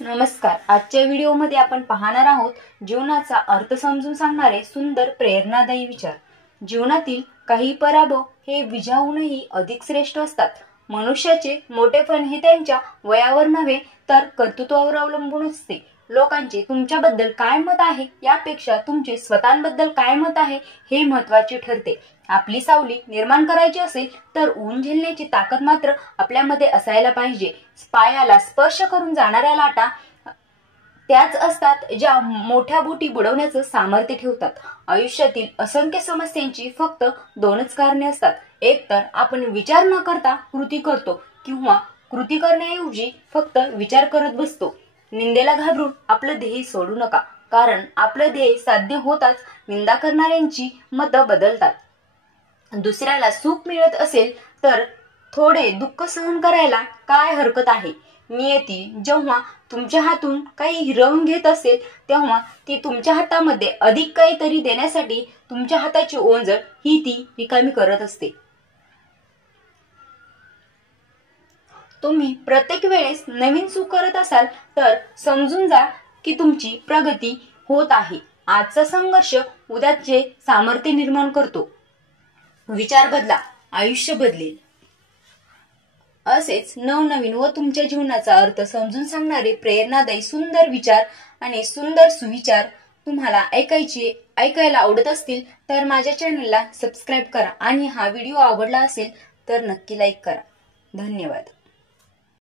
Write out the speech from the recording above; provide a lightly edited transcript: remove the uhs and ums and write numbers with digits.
नमस्कार. आजच्या व्हिडिओमध्ये आपण पाहणार आहोत जीवनाचा अर्थ समजून सांगणारे सुंदर प्रेरणादायी विचार। जीवनातील काही पराभव हे विजयाहूनही अधिक श्रेष्ठ असतात। मनुष्याचे मोठेपण हे त्यांच्या वयावर नव्हे तर कर्तृत्वावर अवलंबून असते। लोकांचे तुमच्याबद्दल काय मत आहे यापेक्षा तुमचे स्वतःबद्दल काय मत आहे हे महत्त्वाचे ठरते। आपली सावली निर्माण करायची असेल तर ऊन झेलण्याची ताकद मात्र आपल्यामध्ये असायला पाहिजे। पायाला स्पर्श करून जाणाऱ्या लाटा त्याच असतात ज्या मोठ्या बोटी बुडवण्याचं सामर्थ्य ठेवतात। आयुष्यातील असंख्य समस्यांची फक्त दोनच कारणे असतात, एक तर आपण विचार न करता कृती करतो किंवा कृती करण्याऐवजी फक्त विचार करत बसतो। निंदेला घाबरून आपलं ध्येय सोडू नका, कारण आपलं ध्येय साध्य होताच निंदा करणाऱ्यांची मतं बदलतात। दुसऱ्याला सुख मिळत असेल तर थोडे दुःख सहन करायला काय हरकत आहे। नियती जेव्हा तुमच्या हातून काही हिरवून घेत असेल तेव्हा ती तुमच्या हातामध्ये अधिक काहीतरी देण्यासाठी तुमच्या हाताची ओंजळ ही ती रिकामी करत असते। तुम्ही प्रत्येक वेळेस नवीन सुख करत असाल तर समजून जा की तुमची प्रगती होत आहे। आजचा संघर्ष उद्याचे सामर्थ्य निर्माण करतो। विचार बदला, आयुष्य बदलेल। असेच नवनवीन व तुमच्या जीवनाचा अर्थ समजून सांगणारे प्रेरणादायी सुंदर विचार आणि सुंदर सुविचार तुम्हाला ऐकायला आवडत असतील तर माझ्या चॅनलला सबस्क्राइब करा आणि हा व्हिडिओ आवडला असेल तर नक्की लाईक करा। धन्यवाद।